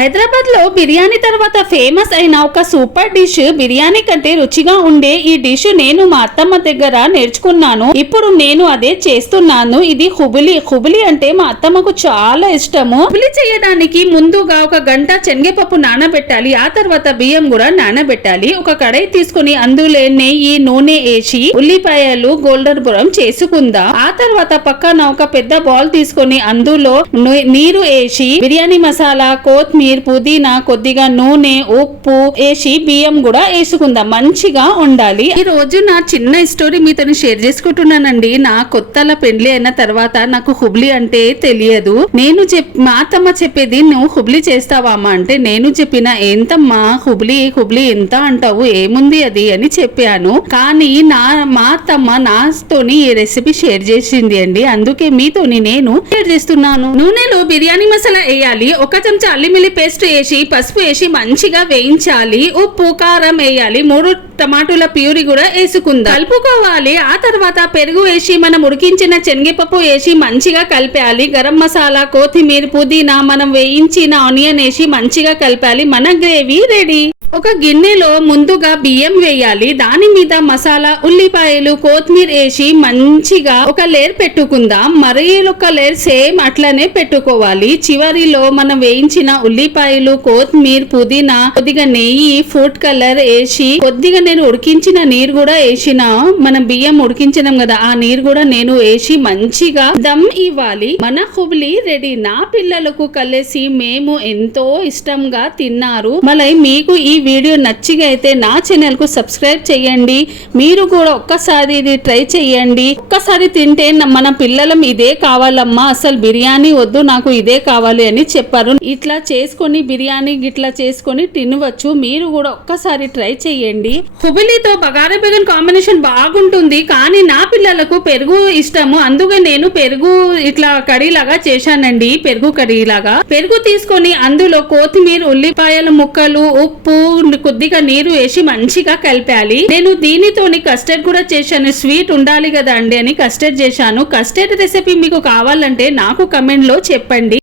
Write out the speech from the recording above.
హైదరాబాద్లో బిర్యానీ తర్వాత ఫేమస్ అయిన ఒక సూపర్ డిష్ బిర్యానీ కంటే రుచిగా ఉండే ఈ డిష్ నేను మా అత్తమ్మ దగ్గర నేర్చుకున్నాను. ఇప్పుడు నేను అదే చేస్తున్నాను. ఇది హుబులి. హుబులి అంటే మా అత్తమ్మకు చాలా ఇష్టము. హుబులి చేయడానికి ముందుగా ఒక గంట శనగపప్పు నానబెట్టాలి. ఆ తర్వాత బియ్యం కూడా నానబెట్టాలి. ఒక కడాయి తీసుకొని అందులో నెయ్యి నూనె వేసి ఉల్లిపాయలు గోల్డెన్ బురం చేసుకుందాం. ఆ తర్వాత పక్కన ఒక పెద్ద బౌల్ తీసుకొని అందులో నీరు వేసి బిర్యానీ మసాలా కొత్తిమీర పుదీనా కొద్దిగా నూనె ఉప్పు వేసి బియ్యం కూడా వేసుకుందాం. మంచిగా ఉండాలి. ఈ రోజు నా చిన్న స్టోరీ మీతో షేర్ చేసుకుంటున్నానండి. నా కొత్తల పెళ్ళి అయిన తర్వాత నాకు హుబ్లీ అంటే తెలియదు. నేను చెప్ మా అత్తమ్మ చెప్పేది నువ్వు హుబ్లీ చేస్తావా అమ్మ అంటే నేను చెప్పిన ఏంతమ్మా హుబ్లీ హుబ్లీ ఎంత అంటావు? ఏముంది అది? అని చెప్పాను. కానీ నా మా అత్తమ్మ నాతోని ఈ రెసిపీ షేర్ చేసింది అండి. అందుకే మీతోని నేను షేర్ చేస్తున్నాను. నూనెలో బిర్యానీ మసాలా వేయాలి. ఒక చెంచా అల్లిమిల్లి పేస్ట్ వేసి పసుపు వేసి మంచిగా వేయించాలి. ఉప్పు కారం వేయాలి. మూడు టమాటోల ప్యూరీ కూడా వేసుకుందాం. కలుపుకోవాలి. ఆ తర్వాత పెరుగు వేసి మనం ఉడికించిన శనగపప్పు వేసి మంచిగా కలిపేయాలి గరం మసాలా కొత్తిమీర పుదీనా మనం వేయించిన ఆనియన్ వేసి మంచిగా కలిపాలి. మన గ్రేవీ రెడీ. ఒక గిన్నెలో ముందుగా బియ్యం వేయాలి. దాని మీద మసాలా ఉల్లిపాయలు కొత్తిమీర వేసి మంచిగా ఒక లేయర్ పెట్టుకుందాం. మరి ఒక లేయర్ సేమ్ అట్లనే పెట్టుకోవాలి. చివరిలో మనం వేయించిన ఉల్లిపాయలు కొత్తిమీర పుదీనా కొద్దిగా నెయ్యి ఫుడ్ కలర్ వేసి కొద్దిగా నేను ఉడికించిన నీరు కూడా వేసిన మనం బియ్యం ఉడికించినాం కదా ఆ నీరు కూడా నేను వేసి మంచిగా దమ్ ఇవ్వాలి. మన హుబ్లీ రెడీ. నా పిల్లలకు కలిసి మేము ఎంతో ఇష్టంగా తిన్నారు. మళ్ళీ మీకు ఈ వీడియో నచ్చిగా అయితే నా ఛానల్కు సబ్స్క్రైబ్ చేయండి మీరు కూడా ఒక్కసారి ఇది ట్రై చేయండి ఒక్కసారి తింటే మన పిల్లలం ఇదే కావాలమ్మా. అసలు బిర్యానీ వద్దు నాకు ఇదే కావాలి అని చెప్పారు. ఇట్లా చేసుకొని బిర్యానీ ఇట్లా చేసుకొని తినవచ్చు. మీరు కూడా ఒక్కసారి ట్రై చేయండి హుబలీతో బగారా బెగన్ కాంబినేషన్ బాగుంటుంది కానీ నా పిల్లలకు పెరుగు ఇష్టము. అందుకే నేను పెరుగు ఇట్లా కర్రీలాగా చేశానండి. పెరుగు కర్రీలాగా. పెరుగు తీసుకొని అందులో కొత్తిమీర ఉల్లిపాయల ముక్కలు ఉప్పు కొద్దిగా నీరు వేసి మంచిగా కలిపాలి. నేను దీనితోని కస్టర్డ్ కూడా చేశాను. స్వీట్ ఉండాలి కదా అండి అని కస్టర్డ్ చేశాను. కస్టర్డ్ రెసిపీ మీకు కావాలంటే నాకు కమెంట్లో చెప్పండి.